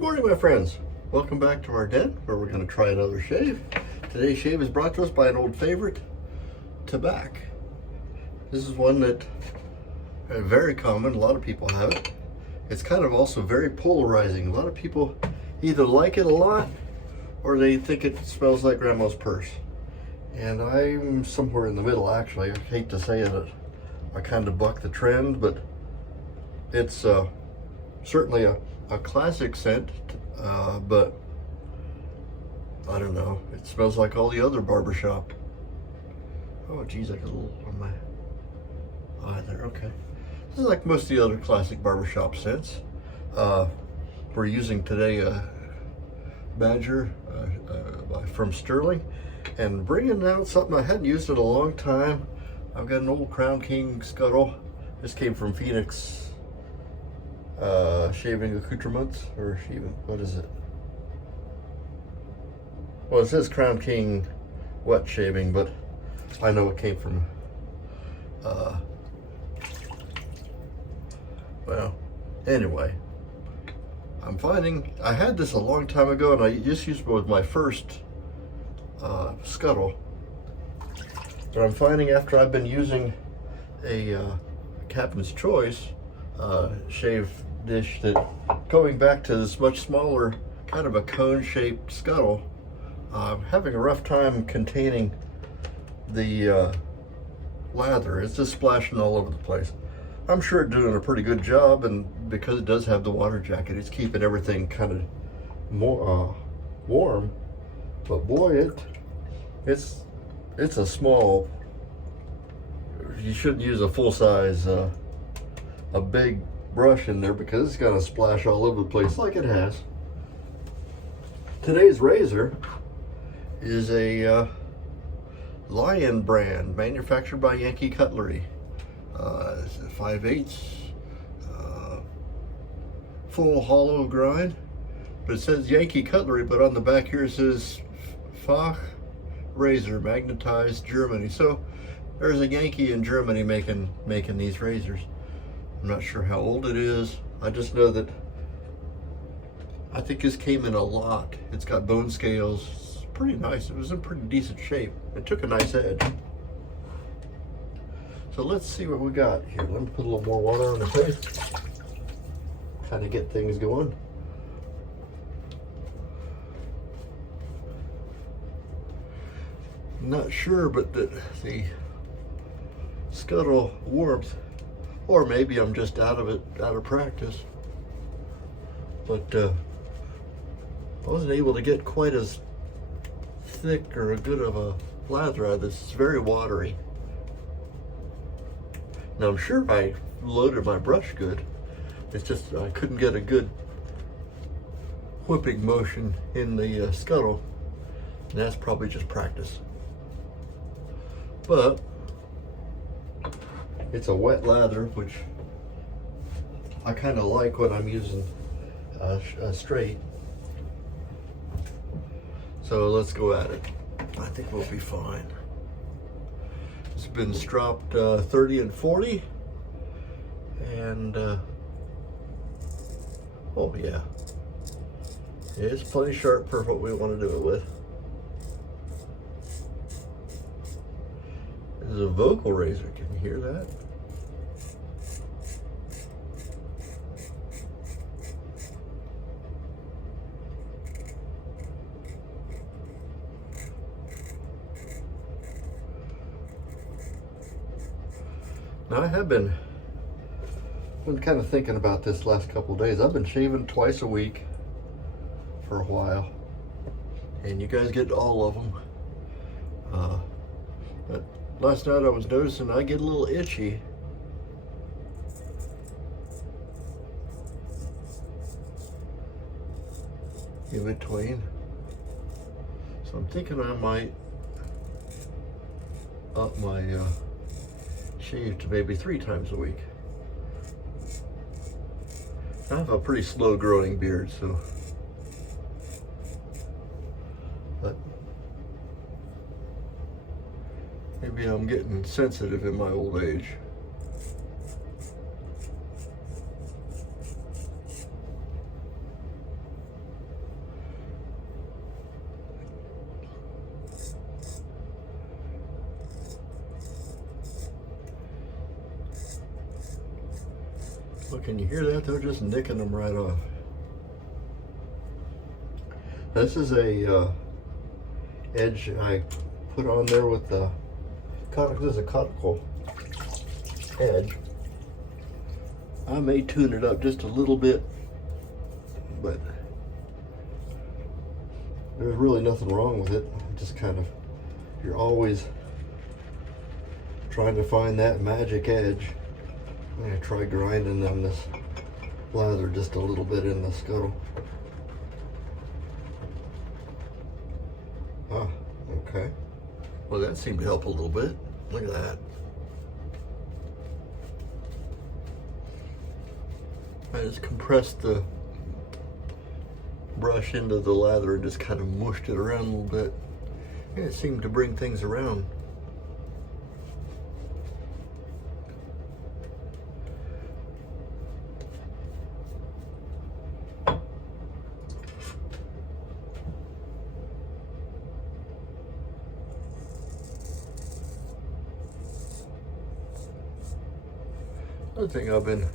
Good morning, my friends. Welcome back to our den where we're going to try another shave. Today's shave is brought to us by an old favorite, Tabac. This is one that is very common. A lot of people have it. It's kind of also very polarizing. A lot of people either like it a lot or they think it smells like grandma's purse. And I'm somewhere in the middle, actually. I hate to say it. I kind of buck the trend, but it's certainly a classic scent, but I don't know. It smells like all the other barbershop. Oh, geez, I got a little on my eye there. Okay. This is like most of the other classic barbershop scents. We're using today a Badger from Sterling, and bringing out something I hadn't used in a long time. I've got an old Crown King Scuttle. This came from Phoenix shaving accoutrements, or shaving, what is it? Well, it says Crown King wet shaving, but I know it came from well, anyway, I'm finding I had this a long time ago, and I just used it with my first Scuttle, but I'm finding after I've been using a Captain's Choice shave dish that going back to this much smaller, kind of a cone-shaped Scuttle, I'm having a rough time containing the lather. It's just splashing all over the place. I'm sure it's doing a pretty good job, and because it does have the water jacket, it's keeping everything kind of more warm. But boy, it's a small. You shouldn't use a full size a big brush in there, because it's gonna splash all over the place like it has. Today's razor is a Lion brand, manufactured by Yankee Cutlery. It's a 5/8 full hollow grind, but it says Yankee Cutlery, but on the back here it says Fach razor, magnetized, Germany. So there's a Yankee in Germany making these razors. I'm not sure how old it is. I just know that I think this came in a lot. It's got bone scales. It's pretty nice. It was in pretty decent shape. It took a nice edge. So let's see what we got here. Let me put a little more water on the face. Kind of get things going. Not sure, but the Scuttle warmth, or maybe I'm just out of practice, but I wasn't able to get quite as thick or a good of a lather out of this. It's very watery. Now I'm sure I loaded my brush good. It's just I couldn't get a good whipping motion in the Scuttle, and that's probably just practice. But it's a wet lather, which I kind of like when I'm using straight. So let's go at it. I think we'll be fine. It's been stropped 30 and 40, and oh yeah, it's plenty sharp for what we want to do it with. This is a vocal razor. Can you hear that? Now I have been kind of thinking about this last couple of days. I've been shaving twice a week for a while, and you guys get all of them. But last night I was noticing I get a little itchy. In between. So I'm thinking I might up my shave to maybe 3 times a week. I have a pretty slow growing beard, so but maybe I'm getting sensitive in my old age. Well, can you hear that? They're just nicking them right off. This is a edge I put on there with the conical. This is a conical edge. I may tune it up just a little bit, but there's really nothing wrong with it. Just kind of, you're always trying to find that magic edge. I'm going to try grinding on this lather just a little bit in the scuttle. Ah, okay. Well, that seemed to help a little bit. Look at that. I just compressed the brush into the lather and just kind of mushed it around a little bit. And it seemed to bring things around. Another thing I've been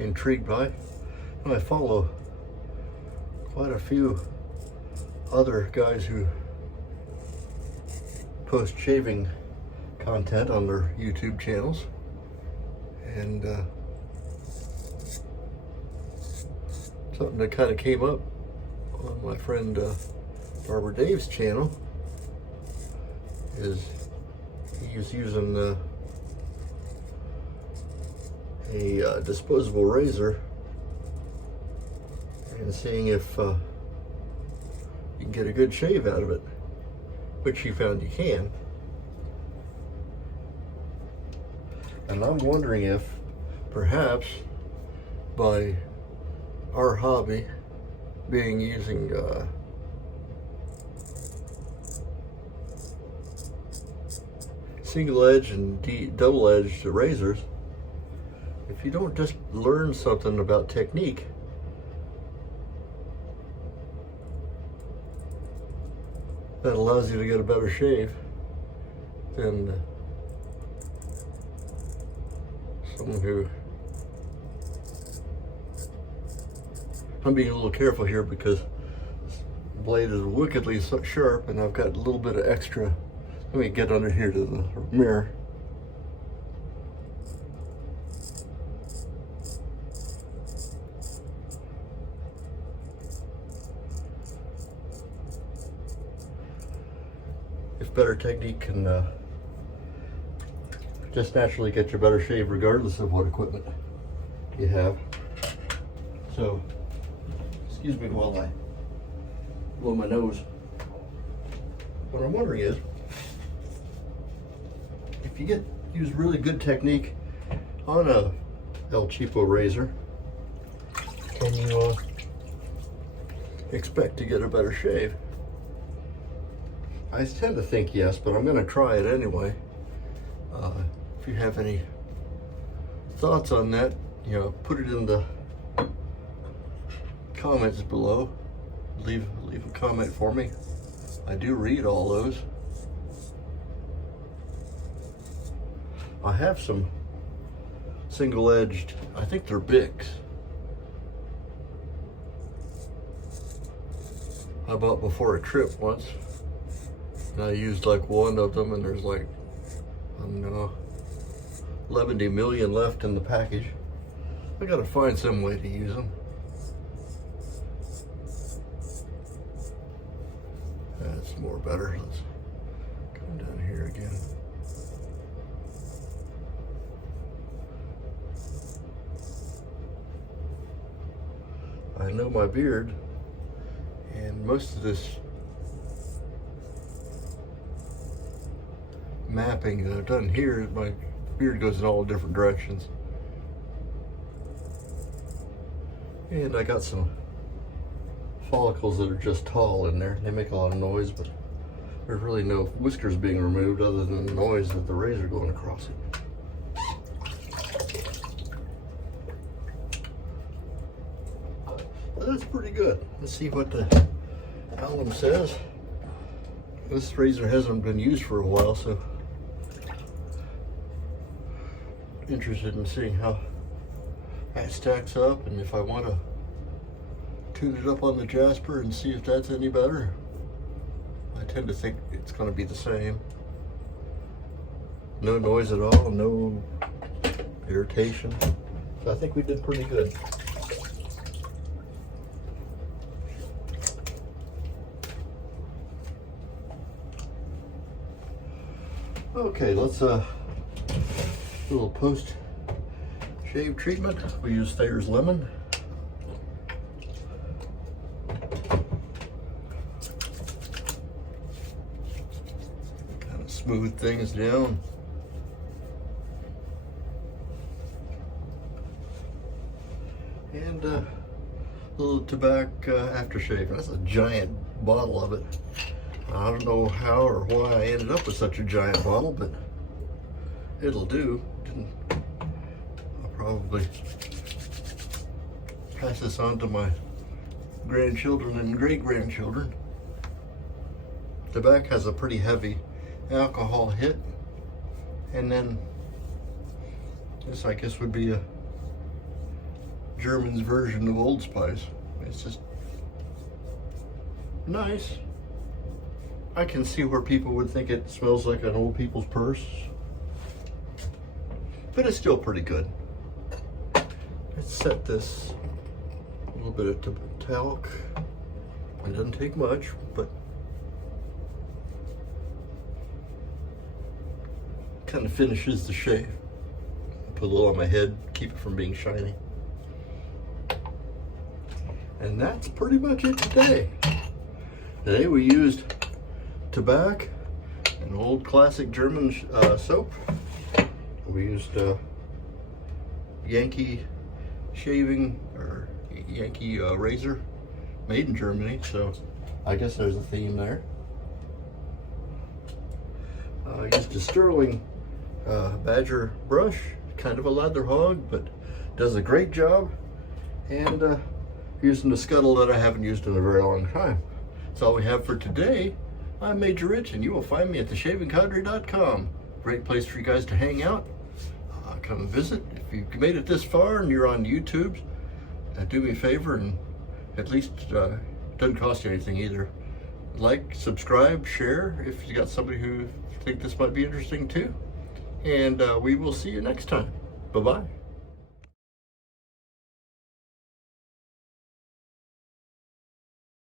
intrigued by, I follow quite a few other guys who post shaving content on their YouTube channels, and something that kind of came up on my friend Barber Dave's channel is he was using a disposable razor and seeing if you can get a good shave out of it, which he found you can. And I'm wondering if perhaps by our hobby being using single edge and double edged razors, if you don't just learn something about technique, that allows you to get a better shave than someone who, I'm being a little careful here because this blade is wickedly sharp and I've got a little bit of extra. Let me get under here to the mirror. If better technique can just naturally get you a better shave regardless of what equipment you have. So, excuse me while I blow my nose. What I'm wondering is, if you use really good technique on a El Cheapo razor, can you expect to get a better shave? I tend to think yes, but I'm going to try it anyway. If you have any thoughts on that, put it in the comments below. Leave a comment for me. I do read all those. I have some single-edged, I think they're Bics. I bought before a trip once. And I used like one of them, and there's like, I don't know, 11 million left in the package. I gotta find some way to use them. That's more better. Let's come down here again. I know my beard, and most of this mapping that I've done here, my beard goes in all different directions. And I got some follicles that are just tall in there. They make a lot of noise, but there's really no whiskers being removed other than the noise of the razor going across it. But that's pretty good. Let's see what the alum says. This razor hasn't been used for a while, so interested in seeing how it stacks up, and if I want to tune it up on the Jasper and see if that's any better, I tend to think it's going to be the same. No noise at all, no irritation. So I think we did pretty good. Okay, let's do a little post shave treatment. We use Thayer's Lemon. Kind of smooth things down. And a little Tabac aftershave. That's a giant bottle of it. I don't know how or why I ended up with such a giant bottle, but it'll do. I'll probably pass this on to my grandchildren and great-grandchildren. Tabac has a pretty heavy alcohol hit, and then this, I guess, would be a German's version of Old Spice. It's just nice. I can see where people would think it smells like an old people's purse, but it's still pretty good. Let's set this a little bit of talc. It doesn't take much, but kind of finishes the shave. Put a little on my head, keep it from being shiny. And that's pretty much it today. Today we used Tabac, an old classic German soap. We used Yankee shaving, or Yankee razor, made in Germany, so I guess there's a theme there. Used a Sterling Badger brush, kind of a leather hog, but does a great job. And using the scuttle that I haven't used in a very long time. That's all we have for today. I'm Major Rich, and you will find me at theshavingcadre.com. Great place for you guys to hang out. Come and visit. If you made it this far and you're on YouTube, do me a favor and at least doesn't cost you anything either. Like, subscribe, share if you got somebody who think this might be interesting too. And we will see you next time. Bye-bye.